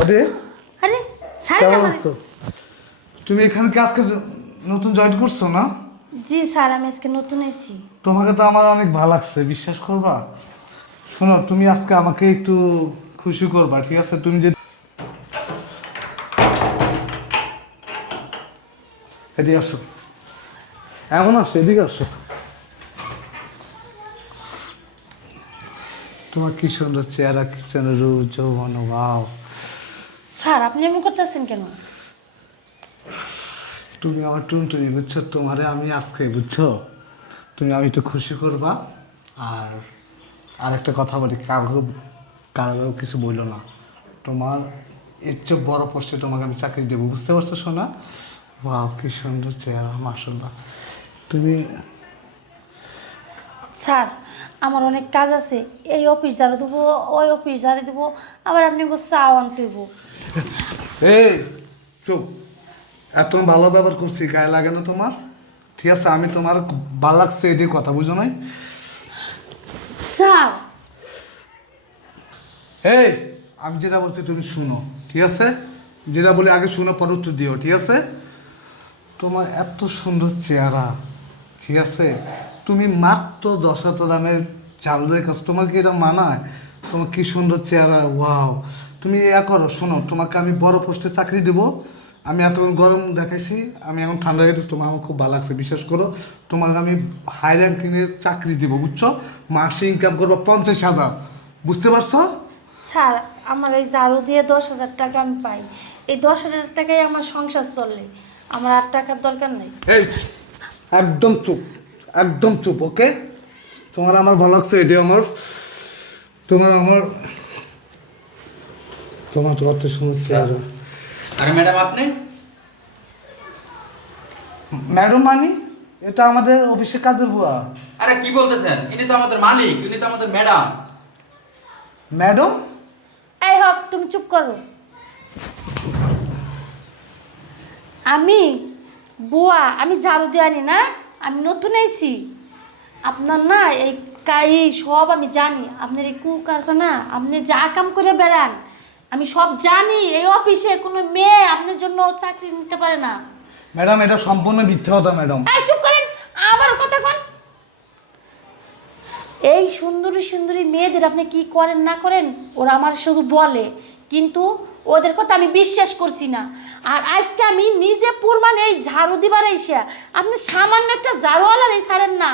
আরে? আরে স্যার কেমন আছো? তুমি এখানে কি আজকে নতুন জয়েন করছ না? জি স্যার আমি আজকে নতুন এসেছি তোমাকে তো আমার অনেক ভালো লাগছে বিশ্বাস করবা? শোনো তুমি আজকে আমাকে একটু খুশি করবা ঠিক আছে? তুমি যে এদিকে আসো। এমন আসো এদিকে আসো। তোমার কি সুন্দর চেহারা কি সুন্দর রূপ যৌবন ভাও স্যার, আপনি এমন করতেছেন কেন? তুমি আমার টুনটুনি, বুঝছ? তোমারে আমি আজকে, বুঝছ? তুমি আমি একটু খুশি করবা। আর আর একটা কথা বলি কাউকে কারও কিছু বইলো না। তোমার এর চেয়ে বড় পোস্টে তোমাকে আমি চাকরি দেবো, বুঝতে পারছ শোনা বাহ, কি সুন্দর চেহারা মাসাল্লাহ তুমি স্যার আমার অনেক কাজ আছে। এই অফিস ঝাড়ু দেবো ওই অফিস ঝাড়ু দেবো আবার আপনি চাও আনতে দেবো। এই চুপ। এত ভালো ব্যবহার করছি গায়ে লাগে না তোমার? ঠিক আছে আমি তোমার ভালো লাগছে এটি কথা বুঝো নাই? স্যার। এই আমি যেটা বলছি তুমি শুনো ঠিক আছে? যেটা বলি আগে শুনো পরে উত্তর দিও ঠিক আছে? তোমার এত সুন্দর চেহারা ঠিক আছে? তুমি মাত্র দশ হাজার দামের চাউলের কাছে তোমার কি এটা মানায়? তোমার কি সুন্দর চেহারা ওয়াও। তুমি এ করো শোনো তোমাকে আমি বড় পোস্টে চাকরি দেবো। আমি এতক্ষণ গরম দেখাইছি আমি এখন ঠান্ডা গেছি তোমার আমার খুব ভালো লাগছে বিশ্বাস করো। তোমাকে আমি হাই র্যাঙ্কিংয়ের চাকরি দিব বুঝছ? মাসে ইনকাম করব পঞ্চাশ হাজার। বুঝতে পারছ? স্যার আমার এই ঝাড়ু দিয়ে দশ হাজার টাকা আমি পাই। এই দশ হাজার টাকায় আমার সংসার চলে। আমার আর টাকার দরকার নেই। একদম চুপ। একদম চুপ ওকে? তোমার আমার ভালো লাগছে এটি আমার। তোমার আমার তোমার তো কত শুনছি আর। আরে ম্যাডাম আপনি? ম্যাডাম মানি? এটা আমাদের অফিসের কাজের বুয়া আরে কি বলতেছেন? ইনি তো আমাদের মালিক ইনি তো আমাদের ম্যাডাম। ম্যাডাম? এই হক তুমি চুপ করো। আমি বুয়া আমি ঝাড়ু দিয়ে আনি না। আমি নতুন আইছি। আপনার না এই কা- এই সব আমি জানি। আপনার এই কু কারখানা আপনি যা কাম করে বেড়ান আমি সব জানি। এই অফিসে কোনো মেয়ে আপনার জন্য চাকরি নিতে পারে না। ম্যাডাম এটা সম্পূর্ণ মিথ্যা কথা ম্যাডাম। এই চুপ করেন। আমার কথা কন। এই সুন্দরী সুন্দরী মেয়েদের আপনি কি করেন না করেন ওরা আমার শুধু বলে। কিন্তু ওদের কথা আমি বিশ্বাস করছি না। আর আজকে আমি নিজে প্রমাণ এই ঝাড়ু দিবার এসে আপনি সামান্য একটা ঝাড়ুওয়ালার এই ছাড়েন না।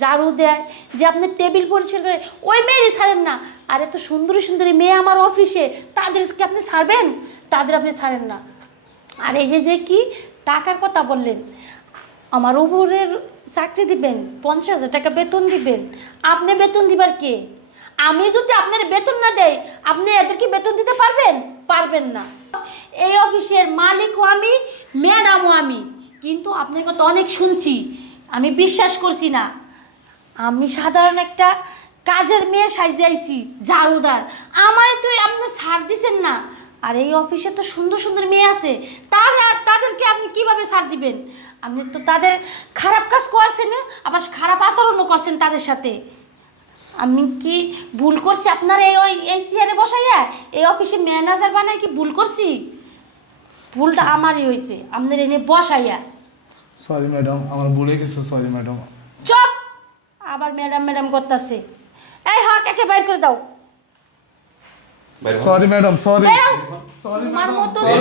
ঝাড়ু দেয়, যে আপনি টেবিল পরিষ্কার করে ওই মেয়েরই ছাড়েন না। আর এত সুন্দরী সুন্দরী মেয়ে আমার অফিসে, তাদেরকে আপনি ছাড়বেন? তাদের আপনি ছাড়েন না। আর এই যে যে কি টাকার কথা বললেন, আমার উপরের চাকরি দিবেন, পঞ্চাশ হাজার টাকা বেতন দিবেন। আপনি বেতন দিবার কে? আমি যদি আপনার বেতন না দেই, আপনি এদেরকে বেতন দিতে পারবেন? পারবেন না। এই অফিসের মালিকও আমি, ম্যাডামও আমি। কিন্তু আপনার কথা অনেক শুনছি, আমি বিশ্বাস করছি না। আমি সাধারণ একটা কাজের মেয়ে সাইজে আইছি, ঝাড়ুদার। তো আপনি ছাড় দিছেন না। আর এই অফিসে তো সুন্দর সুন্দর মেয়ে আছে। তার, তাদেরকে আপনি কীভাবে ছাড় দিবেন? আপনি তো তাদের খারাপ কাজ করছেন, আবার খারাপ আচরণও করছেন তাদের সাথে। আমি কি ভুল করছি? আপনার এই ওই এই চেয়ারে বসাইয়া এই অফিসে ম্যানেজার বানাই কি ভুল করছি? ভুলটা আমারই হয়েছে আপনার এনে বসাইয়া। সরি ম্যাডাম আমার ভুলে গেছে সরি ম্যাডাম চপ! আবার ম্যাডাম ম্যাডাম করতেছে। এই হক একে বাইর করে দাও। সরি ম্যাডাম সরি সরি এই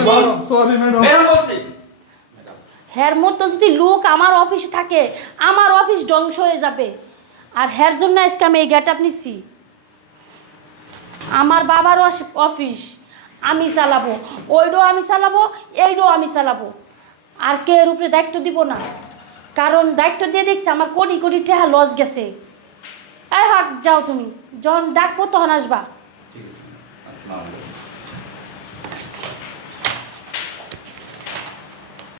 সরি ম্যাডাম ম্যাডাম বলছি। হের মতো যদি লোক আমার অফিসে থাকে আমার অফিস ধ্বংস হয়ে যাবে। আর হের জন্য আজকে আমি এই গেট আপ নিচ্ছি আমার বাবারও অফিস আমি চালাবো ওইটাও আমি চালাবো এইটাও আমি চালাবো। আর কে এর উপরে দায়িত্ব দিব না? কারণ দায়িত্ব দিয়ে দেখছি আমার কোটি কোটি টাকা লস গেছে। এই হক, যাও তুমি। যখন ডাকবো তখন আসবা।